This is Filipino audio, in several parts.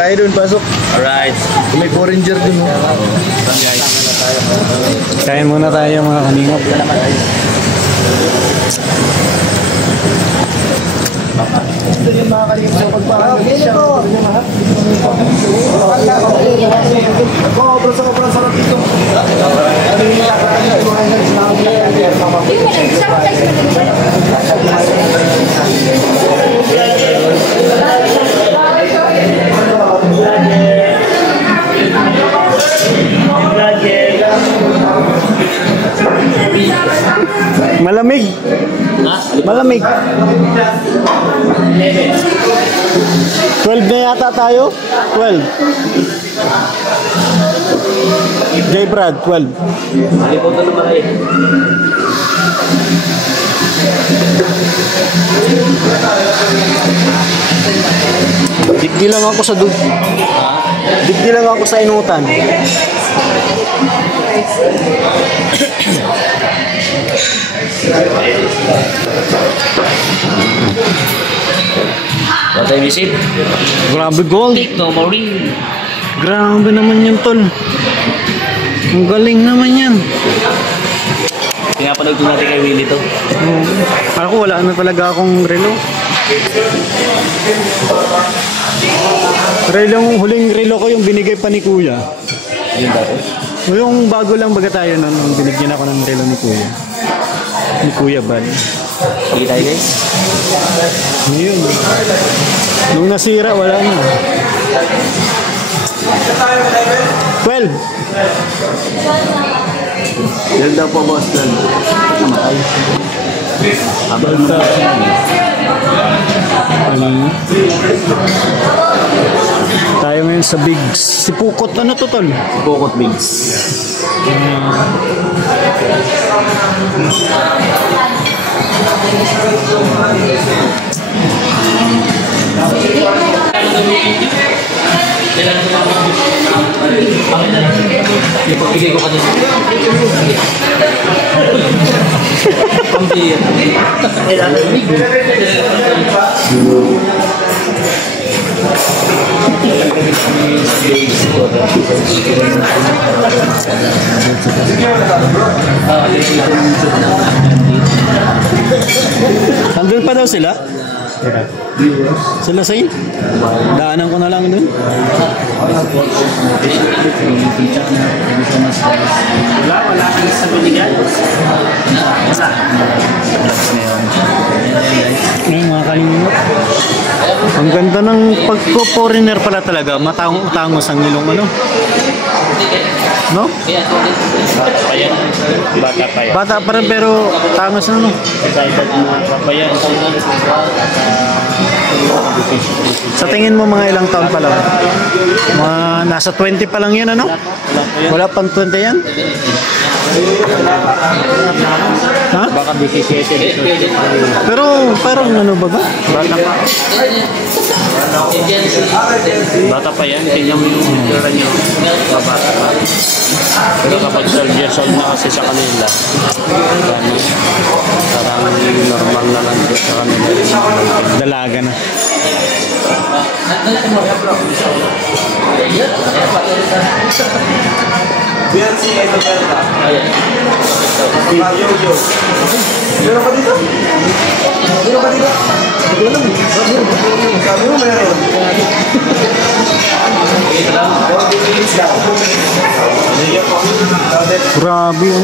Tayo doon, pasok. Alright. May Foreigner dun. Kain muna tayo mga kaningap. Ito yung mga kalingap sa pagpapagod siya. Sobrang sarap dito. Ano yung Malamig. Malamig. 12 na yata tayo. 12. J. Brad, 12. Maliputan naman kayo. Digdi lang ako sa digdi lang ako sa inutan. What time is it? Grabe gold. No Marine. Grabe naman yun tol. Ang galing naman yan. Pinapanood ko natin kay Willie to. Ako wala na talaga akong relo. Huling relo ko yung binigay pa ni Kuya. Yun dati. Yung bago lang baga tayo nun, nung binigyan ako ng relo ni Kuya. Ni Kuya Bad. Sige tayo guys. Ngayon. Nung nasira, wala na. 12. Yan daw po boss doon. Namatay. Abal mo. Tayo ngayon sa Bigs. Si Pukot, ano to tol? Pukot Bigs. Ipagpigay ko kanina. Pambira. Nandun pa daw sila? Sila sa'yo? Daanan ko na lang dun. Wala kang sa binigay. Ngayon mga kalimot. Ang ganda ng pagko-foreigner pala talaga. Matangos ang ilong ano. No? Bata pa yan. Bata pa rin pero tangos na no. Sa edad na pa yan. Sa tingin mo mga ilang taon pa lang? Mga nasa 20 pa lang yan ano? Wala pang 20 yan? Ha? Baka 17. Pero parang ano ba ba? Bata pa. Bata pa yan. Tingnan mo yung picture niyo. Bata pa. Pero kapag 12 years old na kasi sa kanila, parang normal na lang sa kanila. Dalaga na. BNC ito ba? Yo. Meron pa dito? Meron pa dito? Sabi mo meron. Grabe oh.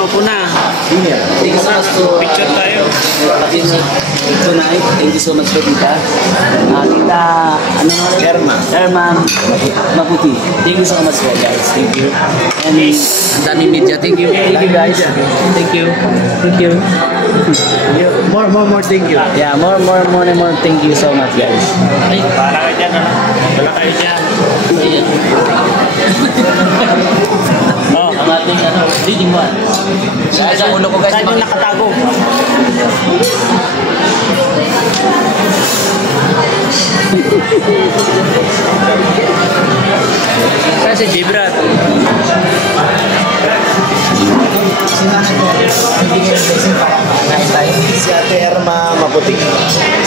Upo na. Thank you so much for picture tayo. Tonight, thank you so much for Tita. Tita, ano nga? Herman Maputi. Thank you so much guys. Thank you. And ang daming media. Thank you. Thank you guys. Thank you. Thank you. More thank you. Yeah, more. Thank you so much guys. Ay, para kayo dyan. Wala kayo dyan. Oh, ang ating leading one. Sa ulo ko guys, saan yung nakatago? Kasi J. Brad. Si nanay ko, bibigyan ng blessing para kain tayo. Si Ate Erma Maputi.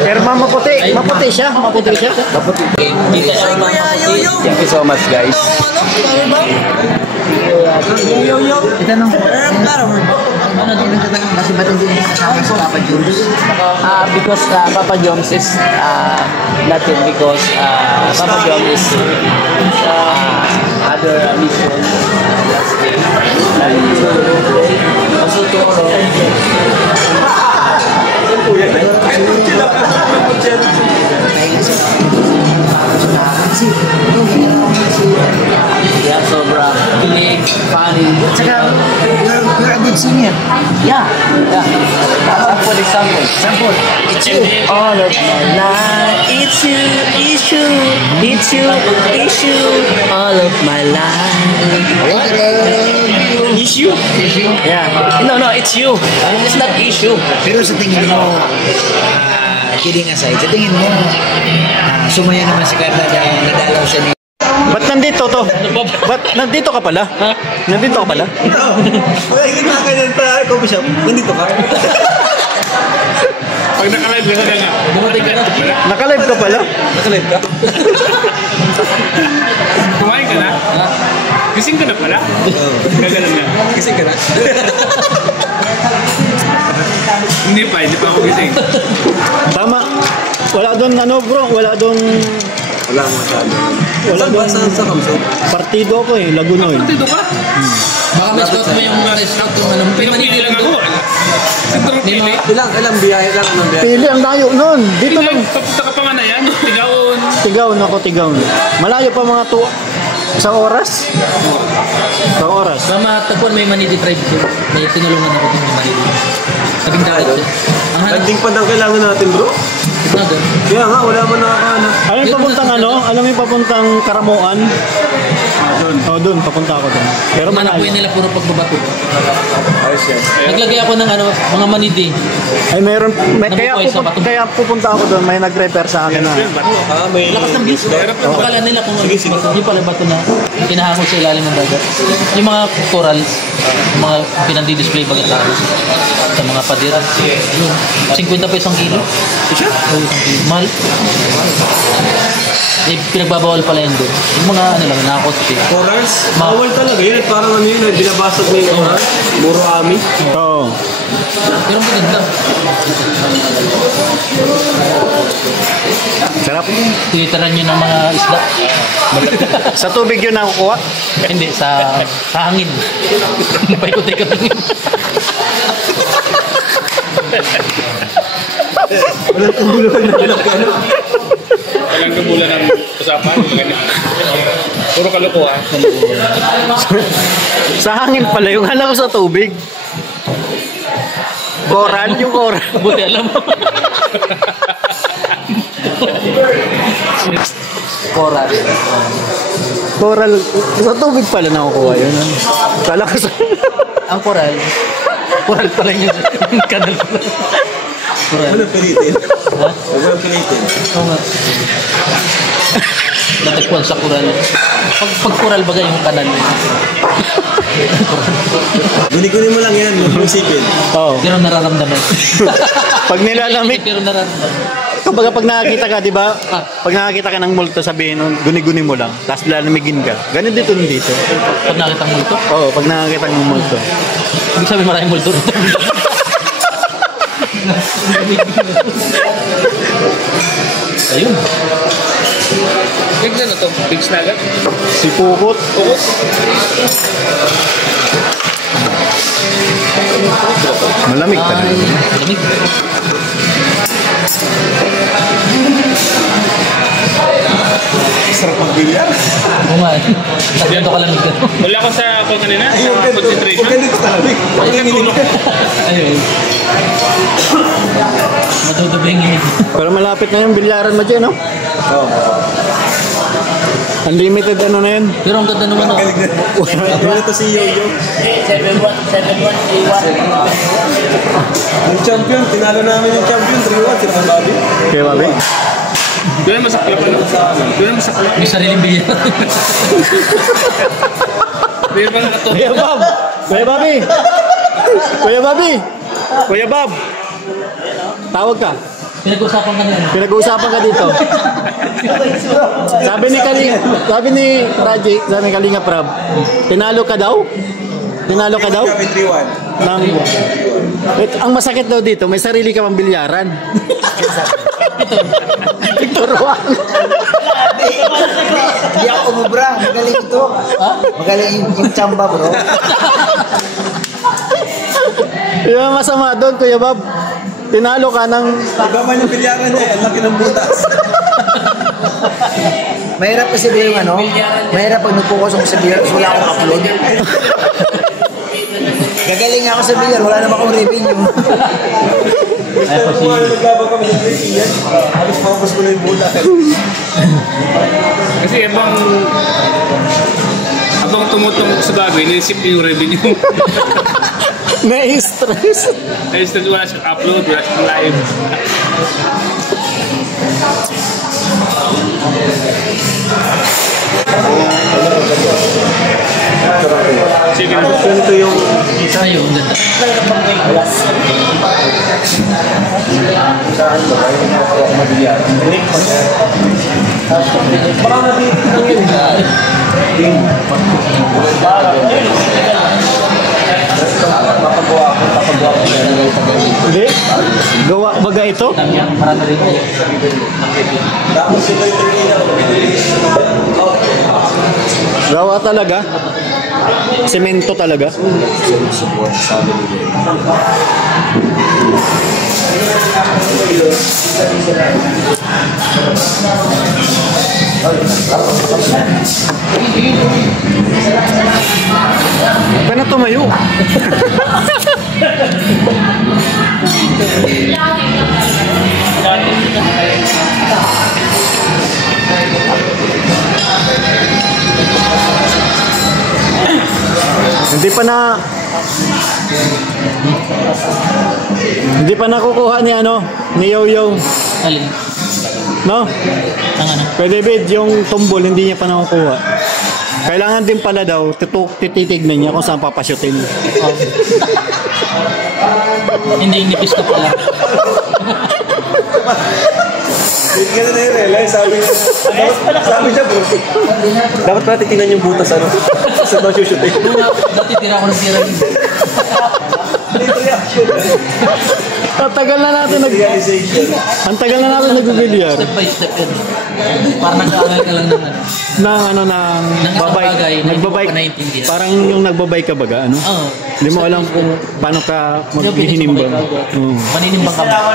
Erma maputi. Maputi siya. Maputi siya. Dito sa mga kapatid. Thank you so much, guys. Ito nung, ano din ang tatanong, kasi ba't hindi niya kasama si Papa Jones? Because Papa Jones is nothing because Papa Jones is other mission last day. Also tomorrow. Yeah, sobra kilig, funny. Tsaka, you're a good singer. Yeah. Example. It's you. All of my life, it's you, all of my life. Issue? Yeah. No, it's you. It's not issue. Pero sa tingin mo, kidding aside, sa tingin mo, sumaya naman si Carla dahil nadalaw siya ni... Ba't nandito to? Ba't nandito ka pala? Ha? Nandito ka pala? Wala, kinakanan pa. Coffee shop. Nandito ka? Pag naka-live ka nga. Dumating ka na. Naka-live ka pala? Nakalive ka? Kumain ka na? Ha? Gising ka na pala? Gagalan na. Kasi ka na? Hindi pa ako gising. Tama. Wala doon ano bro, wala doon Wala mo masyado. wala Saan ba? doon Sa Kamso? partido ako eh, Lagunoy. Partido ka? Baka may scout mo yung scout yung ano. Pinapili lang ako. Siguro pili. Ilang biyahe lang. Anong biyahe? Pili ang layo noon. Dito Tingnan, lang. papunta ka pa nga na yan. Tigaon. Tigaon ako, Tigaon. Malayo pa mga sa oras. Sa oras. Baka matagpuan may Manidi Tribe ko. May tinulungan ako din ng Manidi. Sabing dapat eh. Ang hanap Nagting pa daw kailangan natin, bro. na doon. Kaya nga, wala man nakakahanap. Alam mo papuntang ano? Alam mo yung papuntang Karamuan? Oh, doon. Papunta ako doon. Pero Ang hanap malayo. ko nila puro pagbabato. Ayos yan. Naglagay ako ng ano, mga Manidi. Ay, meron. Nabubuhay sa bato. Kaya pupunta ako doon. May nag-repair sa akin na. May... Lakas ng views. Akala nila kung ano yung bato. Yung pala bato na kinahangol sa ilalim ng dagat. Yung mga corals, yung mga pinandi-display bagat sa mga pader. Yun. 50 pesos ang kilo. Siya? Oo, isang kilo. Mahal. Eh, pinagbabawal pala yun doon. Yung mga ano lang, nakakotse. Corals? Bawal talaga yun. Parang ano yun, binabasag mo yung corals. Muro ami. Oo. Pero maganda. Sarap. Tinitaran nyo ng mga isda. Sa tubig yun nakukuha. Hindi, sa hangin. Paikot-ikot lang yun. Walang kabuluhan na pinagkano. Walang kabulan ng usapan. Ganyan. Puro kalokohan. Sa hangin pala yung alam ko sa tubig. Koran, yung koran. Buti alam mo. Coral. Coral, sa tubig pala nakukuha yun. Kala ko sa... Ang coral. Coral pala yun. Kanal pala. Coral. Walang pilitin. Ha? Walang pilitin. Oo nga. Natagpuan sa coral. Pag coral bagay yung kanal. Guni-guni mo lang yan, mag-musipin. Oo. Pero nararamdaman. Pag nilalamig, Pero nararamdaman. kumbaga pag nakakita ka, di ba? Pag nakakita ka ng multo, sabihin, guni-guni mo lang. Tapos lalamigin ka. Ganun dito dito. Pag nakita ang multo, Oo, pag nakakita ng multo. ibig sabihin maraming multo rito. Ayun. Tignan na to. Big snaga. Si Pukot. Malamig pa rin. Lamig. Sarap mag-bilyar. Oo nga. Ganito ka lamig. Wala ko sa ako kanina. Sa Huwag concentration. ganito sa lamig. Huwag ganito. Ayun. Madudubing yun. Pero malapit na yung bilyaran mo dyan, no? Oo. Unlimited ano na yun. Pero ang ganda naman. Galing na. Galing to si Yo-Yo. 7-1, 7-1, 3-1. Yung champion, tinalo namin yung champion. 3-1, sila kang Bobby. Kaya babi? Doon masaklap ano? Doon masaklap. May sariling bilyan. Di ba nakato? Kaya Bob! Kaya babi! Kuya Bobby! Kuya Bob! Tawag ka. Pinag-usapan ka nila. Pinag-uusapan ka dito. Sabi ni Raji, sabi ni Kalinga Prab, tinalo ka daw? Tinalo ka daw? Nang, ang masakit daw dito, may sarili ka pang bilyaran. Turuan. Hindi ako umubra. Magaling ito. Magaling yung chamba, bro. Yung masama doon, Kuya Bob, tinalo ka ng... Iba man yung bilyaran niya, ang laki ng butas. Mahirap kasi ba yung ano? Mahirap pag nagpukas ako sa bilyar, wala akong upload. Gagaling ako sa bilyar, wala naman akong revenue. Naglabang kami ng drinking yan. Halos maubos ko na yung butas. Kasi habang tumutong sa bagay, naisip niyo yung revenue. Na-stress. Ay, wala siyang upload, wala siyang live. Sige na. Ganito yung Sa'yo, ang ganda. baka nabitin lang yun. Hindi? Gawa baga ito? Marami rin. Gawa talaga? Semento talaga? Kaya tumayo. Hindi pa nakukuha ni ni Yoyo, Alin? no? Ang ano? Kay David, yung tumbol hindi niya pa nakukuha. Kailangan din pala daw tititignan niya kung saan papasyutin. Hindi, nipis ka pala. Hindi ka na na-realize, sabi niya bro, dapat pala titignan yung butas sa daw shooting. Dati tira ko ng tira yun. Ang tagal na natin nagbibilyar. Step by step yun. Parang nag-aaral ka lang ng Ng bagay na hindi mo nagbabike. pa naiintindihan. Parang yung nagbabike ka baga, Oo. Hindi mo alam kung paano ka maghihinimbang. Maninimbang ka ba?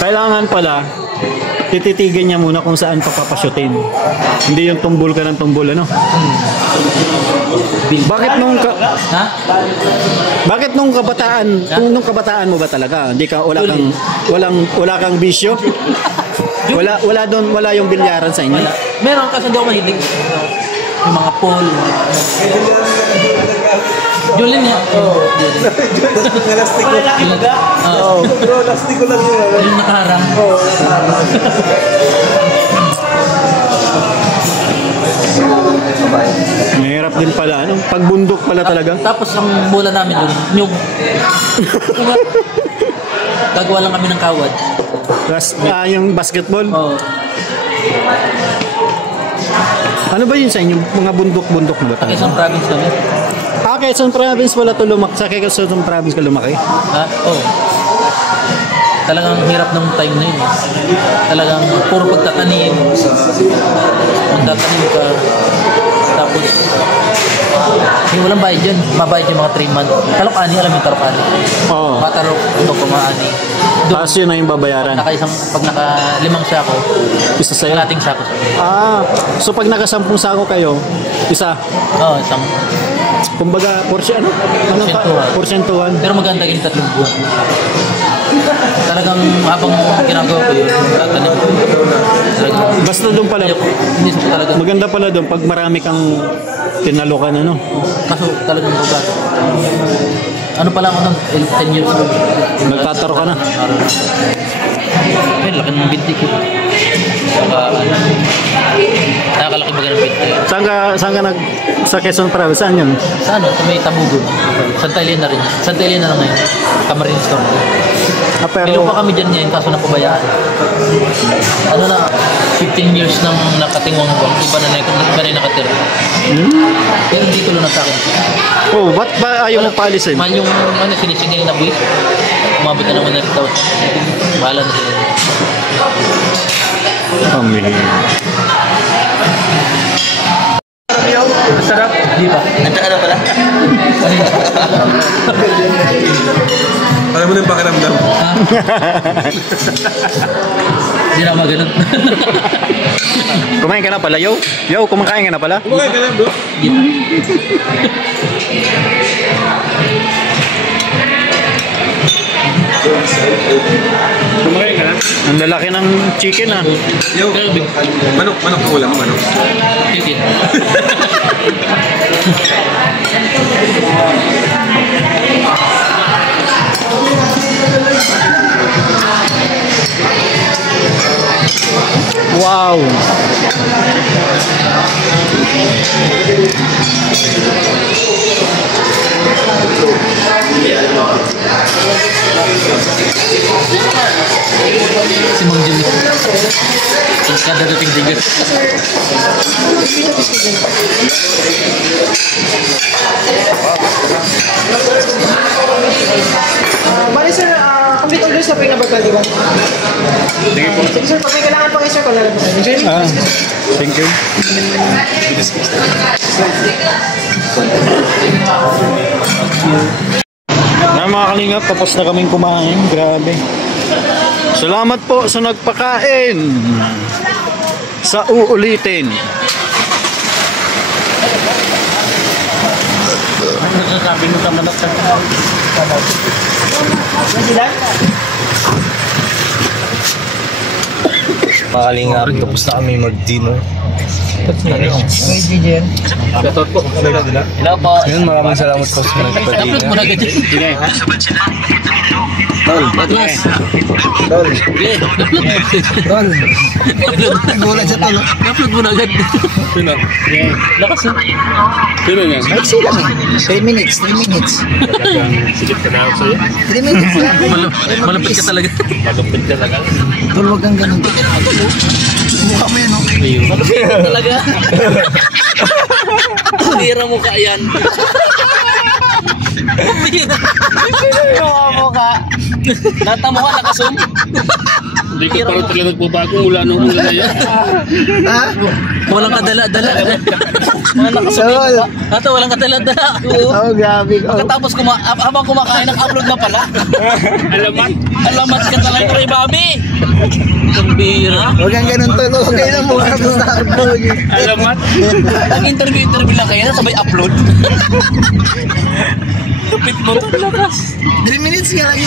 Kailangan pala, tititigan niya muna kung saan papapasyutin. Hindi yung tumbol ka ng tumbol, Bakit Ha? Bakit nung kabataan mo ba talaga? Hindi ka wala kang bisyo? Wala yung bilyaran sa inyo. Meron kasi hindi ako mahilig. Yung mga pool. Julin niya. Oo. Elastic ko. Oo. Pero elastic ko lang yun. Yung nakaharang. Mahirap din pala, pagbundok pala talaga. Tapos ang bola namin doon, nyug. Gagawa lang kami ng kawad. Yung basketball. Oo. Ano ba yun sa inyo? Mga bundok-bundok na ba? Sa isang province kami. Quezon Province pala ito lumaki. Sa Quezon Province ka lumaki? Ha? Oo. Talagang hirap ng time na yun. Talagang puro pagtatanim. Magtatanim ka. Tapos, walang bayad dyan. Mabayad yung mga 3 months. Talok-ani, alam yung talok-ani. Oo. Matarok, kumaani. Tapos yun na yung babayaran. Pag naka 5 sako, Isa sa'yo? kalating sako. So pag naka 10 sako kayo, isa. Oo, isang. Kumbaga, porsentuhan. Pero maganda yung 3 buwan. Talagang habang ginagawa ko yun, tatanim ko. Basta doon pala, Hindi ko talaga. maganda pala doon pag marami kang tinalukan, Kaso talagang baga. Ano pala ako nun? 10 years old. Nagtataro ka na. Ay, laki ng binti ko. Nakakalaki ba ng pinto yun? Saan ka sa Quezon Province? Saan yun? Sa ano? Sa may Tabugo. Santa Elena rin. Santa Elena na ngayon. Camarines Store. Pero Ilo pa kami dyan ngayon kaso napabayaan. Ano na, 15 years nang nakatingwang ko. Iba na nakatira. Pero hindi tulo na sa akin. oh, ba't ba ayaw mo paalisin? Man yung sinisingil na buwis. Umabot na naman na rin daw. Bahala na sila. Sarap. Di ba? Nandiyan ka na pala? Alam mo na yung pakiramdam. Hindi na maganon. Kumain ka na pala, yo? Yo, kumakain ka na pala? Kumakain ka na, bro. Kumakain ka na? Ang lalaki ng chicken ah. Yo, manok ulam, manok. Chicken. Wow! Si Mang Jimmy. Ang kada dating tigas. Bali sir, complete orders na po yung nabagpal, di ba? Sige po. Sige sir, pag may kailangan pa kayo sir, kung lalabas natin. Jeremy, Thank you. Na mga kalingap, tapos na kaming kumain. Grabe. Salamat po sa nagpakain. Sa uulitin. Sabi mo sa manok sa Mga kalingap, tapos na kami mag-dinner. Shoutout po. Hello po. Yun, maraming salamat po sa nagpa-dinner. Upload mo na agad yun. Sige. Atlas. Sige, upload mo. Gulat sa tulo. Upload mo na agad. Sino? Lakas na. Sino yan? Maiksi lang eh. 3 minutes, 3 minutes. Sigit ka na ako sa'yo. 3 minutes lang. Malapit ka talaga. Malupit ka talaga. Tol, wag kang ganun. Mukha mo yan, no? Malapit ka talaga. Tira mo ka yan. Nata mo ka, nakasum. Hindi ka parang talaga nagbabago mula nung una na yan. Ha? Walang kadala-dala. Mga nakasum. Nata, walang kadala-dala. Oh, grabe. Oh. Pagkatapos habang kumakain, nag-upload na pala. Alamat. Alamat ka talaga, Ray Bobby. Ang bira. Wag kang ganun, Tol. Huwag kayo na mukha mo sa upload. Alamat. Ang interview lang kayo, sabay upload. Kapit mo to, lakas. 3 minutes nga lang yun.